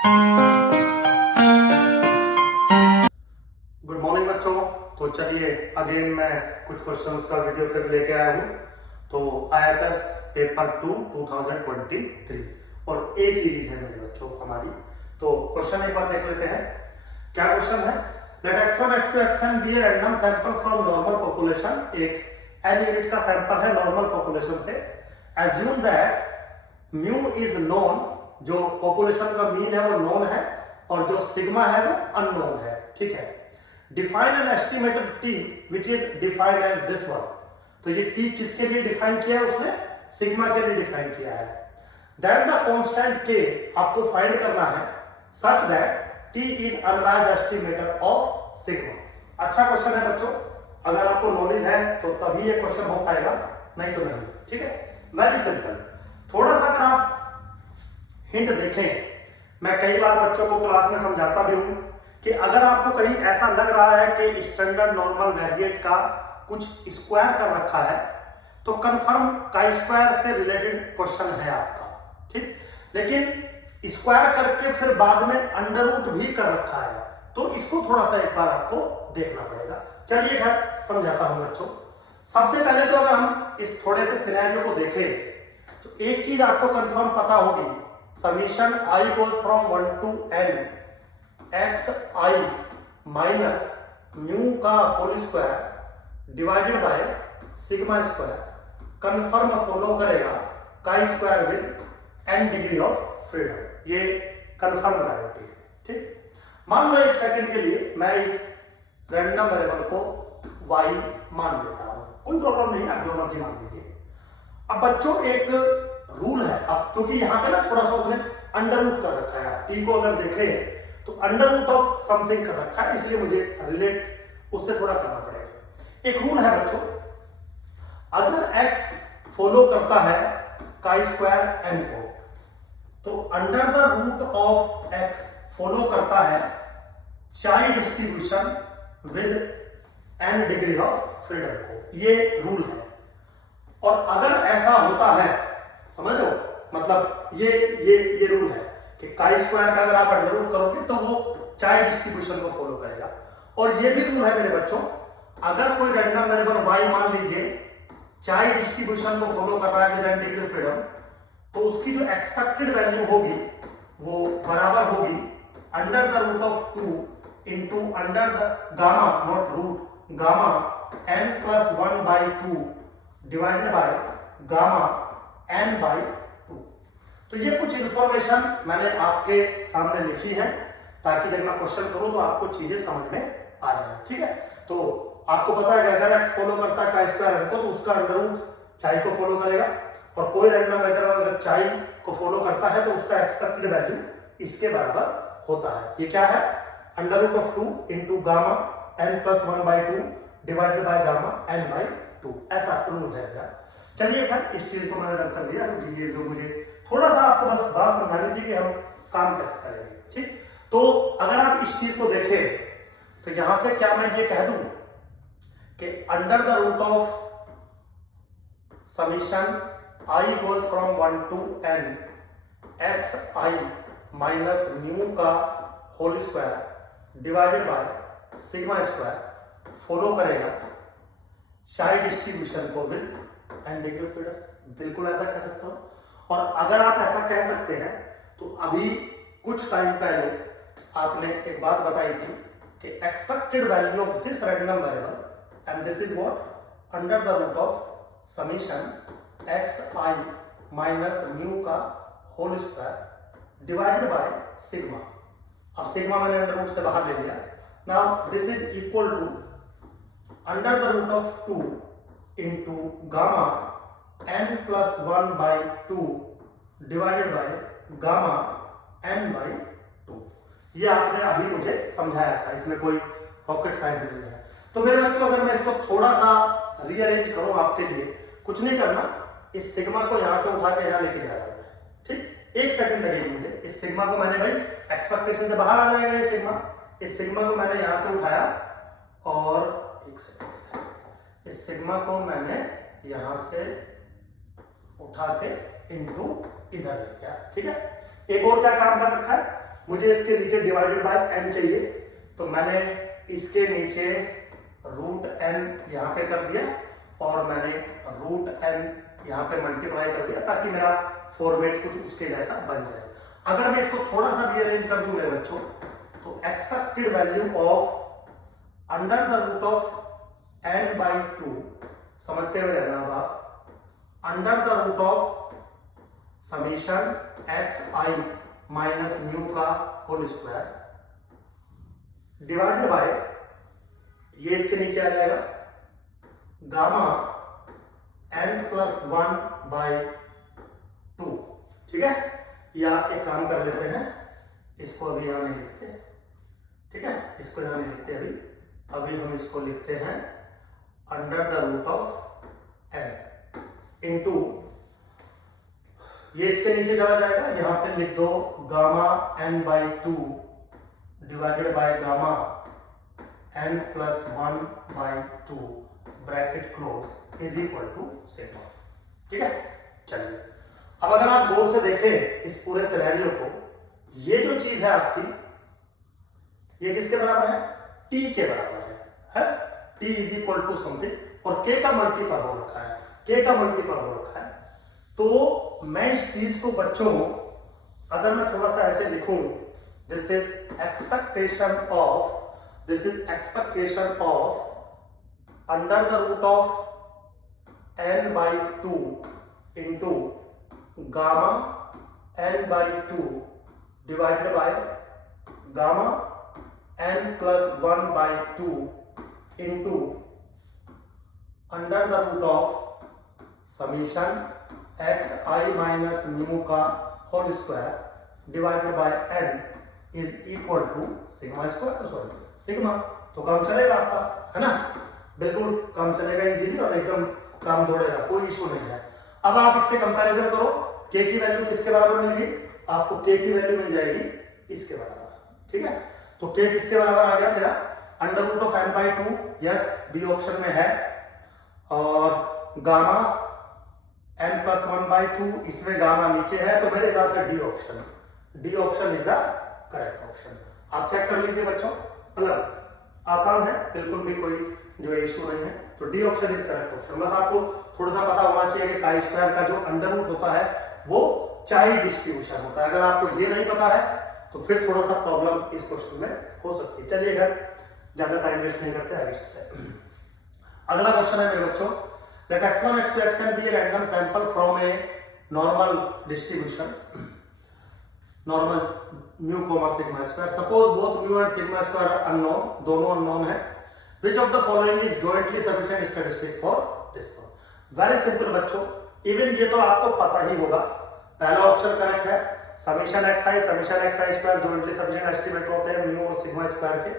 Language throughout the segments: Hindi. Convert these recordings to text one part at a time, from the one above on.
गुड मॉर्निंग बच्चों। तो चलिए अगेन मैं कुछ क्वेश्चंस का वीडियो फिर लेके आया हूँ। तो ISS पेपर 2 2023 और ए सीरीज है मेरे बच्चों हमारी। तो क्वेश्चन एक बार देख लेते हैं। क्या क्वेश्चन है? Let x1 x2 xn be a random sample from normal population. एक n यूनिट का सैंपल है नॉर्मल पॉपुलेशन से। Assume that mu is known, जो पॉपुलेशन का मीन है वो नोन है और जो सिग्मा है वो अननोन है। ठीक है। Define an estimated T which is defined as this one. तो ये टी किसके लिए डिफाइन किया है? उसने सिग्मा के लिए डिफाइन किया है। देन द कांस्टेंट के आपको फाइंड करना है such that T is unwise estimator of sigma. अच्छा क्वेश्चन है बच्चों, अगर आपको नॉलेज है तो तभी ये क्वेश्चन हो पाएगा, नहीं तो नहीं। ठीक है, वेरी सिंपल। थोड़ा सा अगर आप हिंट देखें, मैं कई बार बच्चों को क्लास में समझाता भी हूं कि अगर आपको कहीं ऐसा लग रहा है कि स्टैंडर्ड नॉर्मल वेरिएट का कुछ स्क्वायर कर रखा है तो कंफर्म का स्क्वायर से रिलेटेड क्वेश्चन है आपका। ठीक, लेकिन स्क्वायर करके फिर बाद में अंडर रूट भी कर रखा है तो इसको थोड़ा सा एक बार आपको देखना पड़ेगा। चलिए खैर समझाता हूं बच्चों। सबसे पहले तो अगर हम इस थोड़े से सिनेरियो को देखें तो एक चीज आपको कंफर्म पता होगी, summation i goes from 1 to n xi minus mu का whole square divided by sigma square confirm follow करेगा का square with n degree of freedom. ये कन्फर्म वैरायटी है। ठीक, मान लो एक सेकंड के लिए मैं इस रैंडम वेरिएबल को y मान लेता हूं, कोई प्रॉब्लम नहीं, आप जो मर्जी मान लीजिए। अब बच्चों एक रूल है, अब क्योंकि यहाँ पे ना थोड़ा सा उसने अंडर रूट कर रखा है, टी को अगर देखें तो अंडर रूट ऑफ समथिंग कर रखा है, इसलिए मुझे रिलेट उससे थोड़ा करना पड़ेगा। एक रूल है बच्चों, अगर x फॉलो करता है का स्क्वायर n को तो under the root of x follow करता है chi distribution with n degree of freedom को। ये रूल है। और अगर ऐसा होता है, समझ लो, मतलब ये रूल है कि काई स्क्वायर का अगर आप अंडर रूट करोगे तो वो चाई डिस्ट्रीब्यूशन को फॉलो करेगा। और ये भी रूल है मेरे बच्चों, अगर कोई रैंडम वेरिएबल y मान लीजिए चाई डिस्ट्रीब्यूशन को फॉलो कर रहा है विद n डिग्री फ्रीडम, तो उसकी जो एक्सपेक्टेड वैल्यू होगी वो बराबर होगी under the root of 2 into under the gamma, not root, gamma n plus 1 by 2 divided by gamma n by 2। तो ये कुछ इंफॉर्मेशन मैंने आपके सामने लिखी है ताकि जब मैं क्वेश्चन करूं तो आपको चीजें समझ में आ जाए। ठीक है, तो आपको पता है कि अगर x फॉलो करता है का स्क्वायर को तो उसका अंडर रूट चाई को फॉलो करेगा, और कोई रैंडम वेक्टर अगर चाई को फॉलो करता है तो उसका एक्सपेक्टेड वैल्यू इसके बराबर होता है। ये क्या है? Under root of 2 into gamma n plus 1 by 2 divided by gamma n by 2, ऐसा रूल है। चलिए खैर इस चीज को मैंने रख कर दिया क्योंकि ये जो मुझे थोड़ा सा आपको बस बात समझानी थी कि हम काम कैसे करेंगे। ठीक, तो अगर आप इस चीज को देखें तो यहां से क्या मैं ये कह दूं कि under the root of summation i goes from 1 to n xi minus mu का whole square divided by sigma square follow करेगा चाई डिस्ट्रीब्यूशन को with n degree of freedom. बिल्कुल ऐसा कह सकता हूं। और अगर आप ऐसा कह सकते हैं तो अभी कुछ टाइम पहले आपने एक बात बताई थी कि expected value of this random variable and this is what under the root of summation xi minus mu का whole square divided by sigma. अब सिग्मा मैंने अंडर रूट से बाहर ले लिया। Now this is equal to under the root of 2 into gamma n plus 1 by 2 divided by gamma n by 2। ये आपने अभी मुझे समझाया था, इसमें कोई रॉकेट साइंस नहीं है। तो मेरे बच्चों अगर मैं इसको थोड़ा सा रीअरेंज करूं आपके लिए, कुछ नहीं करना, इस सिग्मा को यहां से उठा के यहां लेके जा रहा हूं। ठीक, एक सेकंड लगेगी मुझे। इस सिग्मा को मैंने भाई एक्सपेक्टेशन से बाहर आ जाएगा ये सिग्मा, इस सिग्मा को मैंने यहां से उठाया और एक सेकंड इस सिग्मा को मैंने यहां से उठा के इनटू इधर ले गया। ठीक है, एक और क्या काम कर रखा है, मुझे इसके नीचे डिवाइडेड बाय n चाहिए, तो मैंने इसके नीचे रूट n यहाँ पे कर दिया और मैंने रूट n यहाँ पे मल्टीप्लाई कर दिया ताकि मेरा फॉर्मेट कुछ उसके जैसा बन जाए। अगर मैं इसको थोड़ा सा रीअरेंज कर दूं मेरे बच्चों, तो expected value of under the root of n by 2, समझते हुए रहना आप, under the root of summation xi minus mu का होल स्क्वायर डिवाइडेड बाय, ये इसके नीचे आ जाएगा गामा n प्लस 1 बाई 2। ठीक है, या एक काम कर लेते हैं, इसको अभी यहां नहीं लिखते, ठीक है, इसको यहां नहीं लिखते अभी हम इसको लिखते हैं under the root of n into, ये इसके नीचे चला जाएगा, यहां पे लिख दो gamma n by 2 divided by gamma n plus 1 by 2 bracket close is equal to sigma. ठीक है, चलिए अब अगर आप गौर से देखें इस पूरे सिनेरियो को, ये जो चीज है आपकी, ये किसके बराबर है? t के बराबर है? t is equal to something और k का मल्टीपल हो रखा है, k का मल्टीपल हो रखा है। तो मैं इस चीज को बच्चों, अगर मैं थोड़ा सा ऐसे लिखूं, this is expectation of under the root of n by 2 into gamma n by 2 divided by gamma n plus 1 by 2 into under the root of summation xi minus mu का whole square divided by n is equal to sigma square, sorry sigma. तो काम चलेगा आपका, है ना, बिल्कुल काम चलेगा इजीली और एकदम काम दौड़ेगा, कोई इशू नहीं है। अब आप इससे कंपैरिजन करो, k की वैल्यू किसके बराबर मिलेगी? आपको k की वैल्यू मिल जाएगी इसके बराबर। ठीक है, तो k किसके बराबर आ गया मेरा? Under root of n by 2, yes B option में है, और गामा n प्लस 1 बाई 2, इसमें गामा नीचे है, तो मेरे हिसाब से D option is the correct option. आप चेक कर लीजिए बच्चों, मतलब आसान है, बिल्कुल भी कोई जो इशू नहीं है। तो D option is correct option. बस आपको थोड़ा सा पता होना चाहिए कि काई स्क्वायर का जो अंडर रूट होता है वो चाइल्ड डिस्ट्रीब्यूशन होता है। अगर आपको ये नहीं पता है तो फिर थोड़ा सा प्रॉब्लम इस क्वेश्चन में हो सकती है। चलिए घर ज्यादा टाइम वेस्ट नहीं करते, आगे चलते हैं। अगला क्वेश्चन है मेरे बच्चों, let x1, x2, xn be a random sample from a normal distribution, normal mu comma sigma square. Suppose both mu and sigma square are unknown, दोनों unknown है. Which of the following is jointly sufficient statistics for this one? Very simple बच्चों, even ये तो आपको पता ही होगा, पहला ऑप्शन करेक्ट है, summation xi square jointly sufficient estimate होते हैं mu और sigma स्क्वायर के,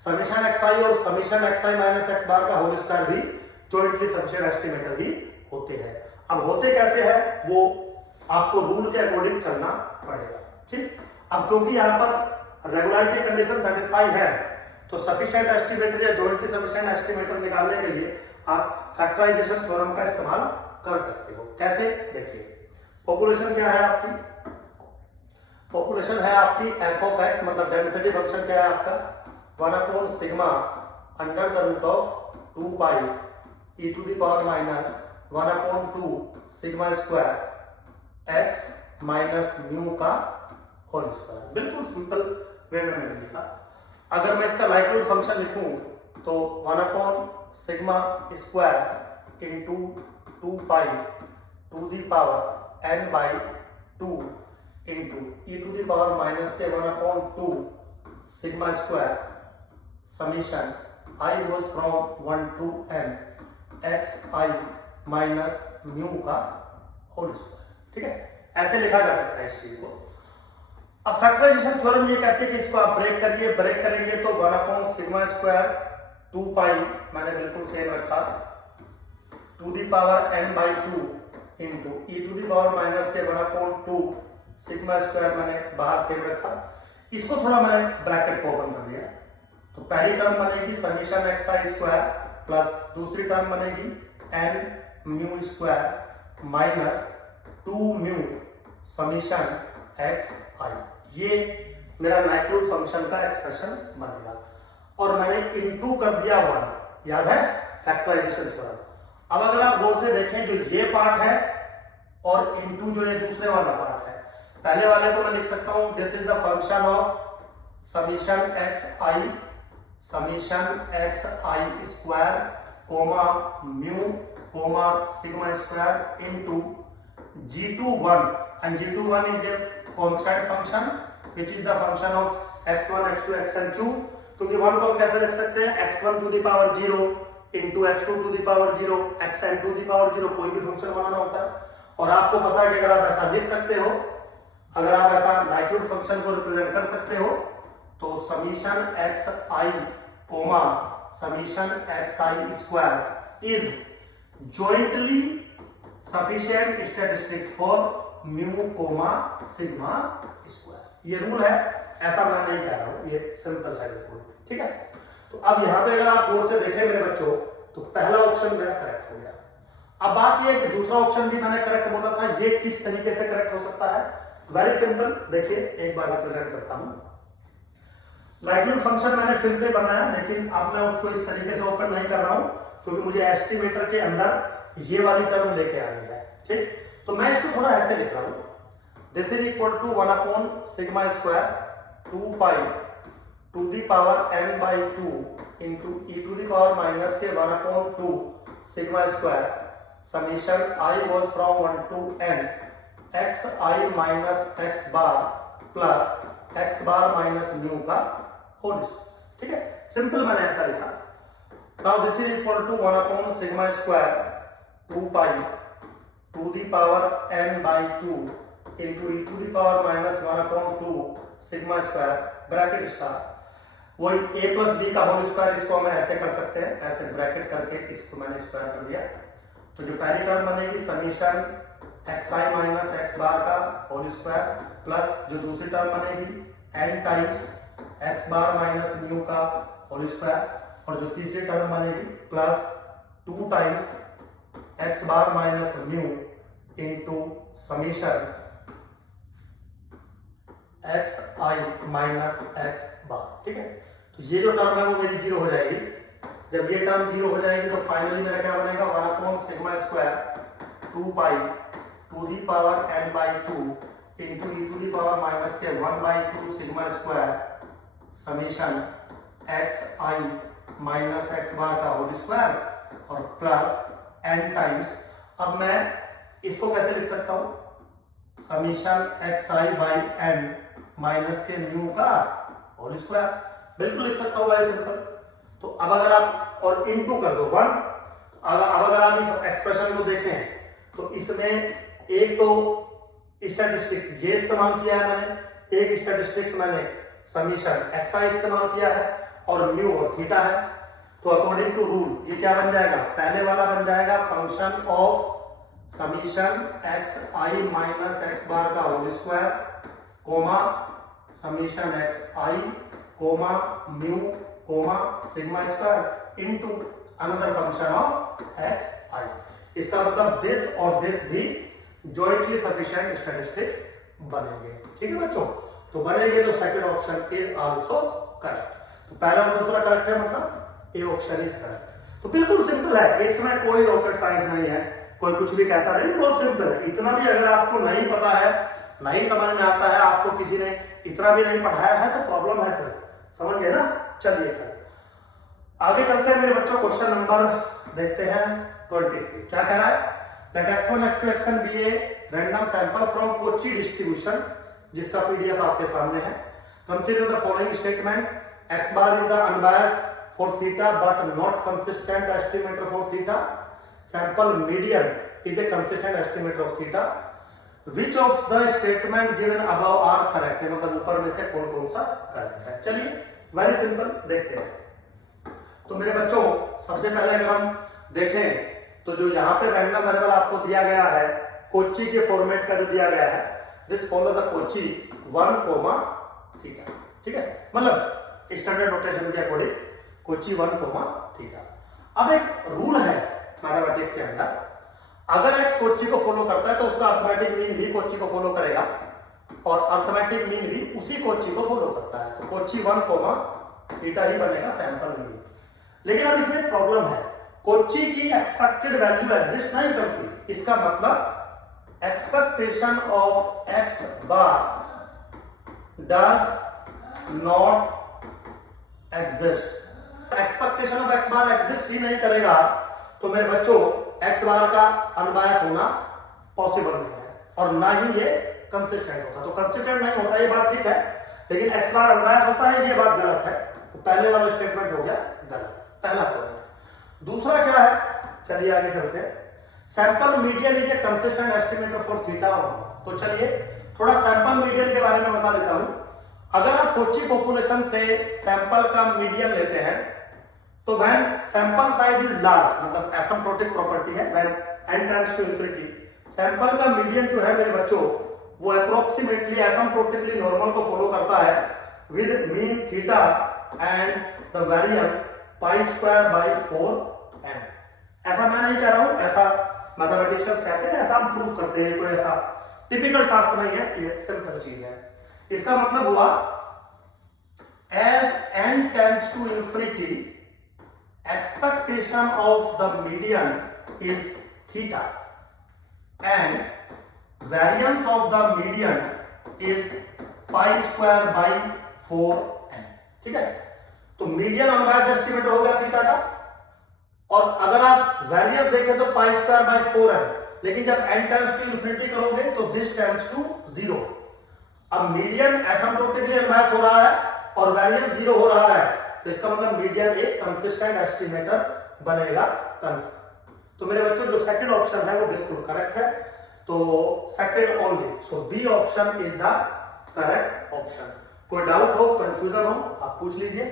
समीशन xi और समीशन xi माइनस x बार का होल स्क्वायर भी jointly sufficient एस्टिमेटर भी होते हैं। अब होते कैसे हैं वो आपको रूल के अकॉर्डिंग चलना पड़ेगा। ठीक, अब क्योंकि यहाँ पर रेगुलरिटी कंडीशन सेटिस्फाई है, तो सफिशिएंट एस्टिमेटर या jointly sufficient एस्टिमेटर निकालने के लिए आप फैक्टराइजेशन थ्योरम का इस्तेमाल कर सकते हो। कैसे? देखिए, पॉपुलेशन क्या है आपकी? पॉपुलेशन है आपकी f ऑफ x, मतलब डेंसिटी फंक्शन क्या है आपका 1 upon sigma under the root of 2 pi e to the power minus 1 upon 2 sigma square x minus mu का होल स्क्वायर। बिल्कुल सिंपल वे में मैंने लिखा। अगर मैं इसका लाइक्लीहुड फंक्शन लिखूं तो 1 upon sigma square into 2 pi to the power n by 2 into e to the power minus के 1 upon 2 sigma square summation i goes from 1 to n xi minus mu का होल स्क्वायर। ठीक है, ऐसे लिखा जा सकता है इस चीज को। अब फैक्टराइजेशन थ्योरम ये कहती है कि इसको आप ब्रेक करिए, ब्रेक करेंगे तो 1 अपॉन सिग्मा स्क्वायर 2 पाई मैंने बिल्कुल सेम रखा to the power n by 2 into e to the power minus के 1 अपॉन 2 सिग्मा स्क्वायर मैंने बाहर सेम रखा। इसको थोड़ा मैंने ब्रैकेट को ओपन कर दिया, तो पहली टर्म बनेगी समीशन xi स्क्वायर प्लस दूसरी टर्म बनेगी n mu square minus 2 mu summation xi। ये मेरा लाइक्लीहुड फंक्शन का एक्सप्रेशन बनेगा। और मैंने इनटू कर दिया 1, याद है फैक्टराइजेशन थ्योरम। अब अगर आप गौर से देखें, जो ये पार्ट है और इनटू जो ये दूसरे वाला पार्ट है, पहले वाले को मैं लिख सकता हूं this is the function of summation x I square comma mu comma sigma square into g21, and g21 is a constant function which is the function of x1 x2 xn q। क्योंकि 1 को हम कैसे लिख सकते हैं, x1 to the power 0 into x2 to the power 0 xn to the power 0, कोई भी फंक्शन बनाना होता है। और आपको पता है कि अगर आप ऐसा लिख सकते हो, अगर आप ऐसा लाइक्लीहुड फंक्शन को रिप्रेजेंट कर सकते हो, तो summation x I comma summation x I square is jointly sufficient statistics for mu comma sigma square. ये रूल है, ऐसा मैं नहीं कह रहा हूं, ये सिंपल है बिल्कुल, ठीक है। तो अब यहां पे अगर आप गौर से देखें मेरे बच्चों, तो पहला ऑप्शन मेरा करेक्ट हो गया। अब बात ये है कि दूसरा ऑप्शन भी मैंने करेक्ट बोला था, ये किस तरीके से करेक्ट हो सकता है। वेरी सिंपल, देखिए एक बार रिप्रेजेंट करता हूं। लाइक्लीहुड फंक्शन मैंने फिर से बनाया, लेकिन अब मैं उसको इस तरीके से ओपन नहीं कर रहा हूं क्योंकि मुझे एस्टिमेटर के अंदर ये वाली टर्म लेके आनी है, ठीक। तो मैं इसको थोड़ा ऐसे लिख रहा हूं, this is equal to 1 upon sigma square 2 pi to the power n by 2 into E to the power minus के 1 upon 2 sigma square summation i was from 1 to n x i minus x bar plus x bar minus mu का होल, ठीक है। सिंपल मैंने ऐसा लिखा। Now this is equal to 1 upon sigma square 2 pi to the power n by 2 into E to the power minus 1 upon 2 sigma square bracket star वही a प्लस बी का होल स्क्वायर, इसको हम ऐसे कर सकते हैं, ऐसे ब्रैकेट करके इसको मैंने स्क्वायर कर दिया। तो जो पहली टर्म बनेगी summation x i minus x bar का होल स्क्वायर प्लस जो दूसरी टर्म बनेगी n times x bar minus mu का होल स्क्वायर, और जो तीसरी टर्म बनेगी plus 2 times x bar minus mu into summation x i minus x bar, ठीक है। तो ये जो टर्म है वो मेरी 0 हो जाएगी। जब ये टर्म 0 हो जाएगी तो फाइनली मेरा क्या बनेगा, 1 upon sigma square 2 pi to the power n by 2 into E to the power minus के 1 by 2 sigma square summation x i minus x bar का होल स्क्वायर और प्लस n टाइम्स, अब मैं इसको कैसे लिख सकता हूं, summation x i by n minus के म्यू का होल स्क्वायर, बिल्कुल लिख सकता हूं, वेरी सिंपल। तो अब अगर आप और इनटू कर दो 1, अब अगर आप इस एक्सप्रेशन को देखें तो इसमें एक तो स्टैटिस्टिक्स ये इस्तेमाल किया है मैंने, एक स्टैटिस्टिक्स मैंने समीशन एक्स आई इस्तेमाल किया है और म्यू और थीटा है। तो अकॉर्डिंग टू रूल ये क्या बन जाएगा, पहले वाला बन जाएगा function of summation x i minus x bar का whole square comma summation x I comma mu comma sigma square into another function of x i. इसका मतलब दिस और दिस भी जॉइंटली सफिशिएंट स्टैटिस्टिक्स बनेंगे, ठीक है बच्चों। तो बनेंगे तो second option is also correct. तो पहला और दूसरा करेक्ट है, मतलब ए ऑप्शन इज करेक्ट। तो बिल्कुल सिंपल है, इसमें कोई रॉकेट साइंस नहीं है, कोई कुछ भी कहता नहीं, बहुत सिंपल है। इतना भी अगर आपको नहीं पता है, नहीं समझ में आता है, आपको किसी ने इतना भी नहीं पढ़ाया है तो प्रॉब्लम है, फिर समझ गए ना। चलिए आगे चलते हैं मेरे बच्चों, क्वेश्चन नंबर देखते हैं 23। क्या कह रहा है, let x1 x2 xn be a random sample from Cauchy distribution, जिसका पीडीएफ आपके सामने है। Consider the following statement, x bar is the unbiased for theta but not consistent estimator for theta, sample median is a consistent estimator of theta, which of the statement given above are correct, मतलब ऊपर में से कौन कौन सा करेक्ट है। चलिए वेरी सिंपल देखते हैं। तो मेरे बच्चों सबसे पहले अगर हम देखें तो जो यहाँ पे रैंडम वेरिएबल आपको दिया गया है कोची के फॉर्मेट का जो दिया गया है, this follow the Cauchy 1 comma theta, ठीक है, मतलब स्टैंडर्ड नोटेशन के अकॉर्डिंग कोची 1 कोमा थीटा। अब एक रूल है मैथमेटिक्स के अंदर, अगर x कोची को फॉलो करता है तो उसका अर्थमेटिक मीन भी कोची को फॉलो करेगा। और अर्थमेटिक मीन भी उसी कोची को फॉलो करता है। तो कोची 1 कोमा थीटा ही बनेगा सैंपल मीन। लेकिन अब इसमें प्रॉब्लम है, कोची की एक्सपेक्टेड वैल्यू एग्जिस्ट नहीं करती। इसका मतलब expectation of x bar does not exist. Expectation of x bar exist ही नहीं करेगा तो मेरे बच्चों एक्स बार का अनबायस होना पॉसिबल नहीं है और ना ही ये कंसिस्टेंट होता। तो कंसिस्टेंट नहीं होता ये बात ठीक है, लेकिन एक्स बार अनबायस होता है ये बात गलत है। तो पहले वाला स्टेटमेंट हो गया गलत, पहला पॉइंट। दूसरा क्या है, चलिए आगे चलते हैं। Sample median is a consistent estimator for theta 1। तो चलिए थोड़ा सैंपल मीडियन के बारे में बता देता हूं। अगर आप कोची पॉपुलेशन से सैंपल का मीडियन लेते हैं तो when sample size is large, मतलब एसिम्प्टोटिक प्रॉपर्टी है, when n tends to infinity, sample का मीडियन जो है मेरे बच्चों वो अप्रोक्सीमेटली एसिम्प्टोटिकली नॉर्मल को फॉलो करता है with mean theta and the variance pi square by 4n। ऐसा मैं नहीं कह रहा हूं, ऐसा मैथमेटिशियंस कहते हैं, ऐसा हम प्रूव करते हैं। कोई ऐसा टिपिकल टास्क नहीं है, ये सिंपल चीज है। इसका मतलब हुआ as n tends to infinity expectation of the median is theta and variance of the median is pi square by 4n। ठीक है, तो मीडियन अनबायस्ड एस्टिमेट हो गया थीटा का, और अगर आप वेरिएंस देखें तो पाई स्क्वायर बाय 4n, लेकिन जब n टेंड्स टू इंफिनिटी करोगे तो दिस टेंड्स टू 0। अब मीडियन एसिम्प्टोटिकली अनबायस्ड हो रहा है और वेरिएंस 0 हो रहा है, तो इसका मतलब मीडियन एक कंसिस्टेंट एस्टिमेटर बनेगा। तो मेरे बच्चों जो सेकंड ऑप्शन है वो बिल्कुल करेक्ट है, तो second only, so B option is the correct option. कोई डाउट हो, कंफ्यूजन हो, आप पूछ लीजिए।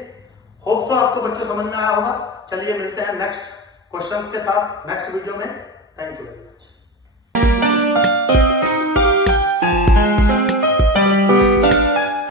होप सो आपको बच्चों समझ में आया होगा। चलिए मिलते हैं नेक्स्ट क्वेश्चंस के साथ नेक्स्ट वीडियो में। Thank you very much.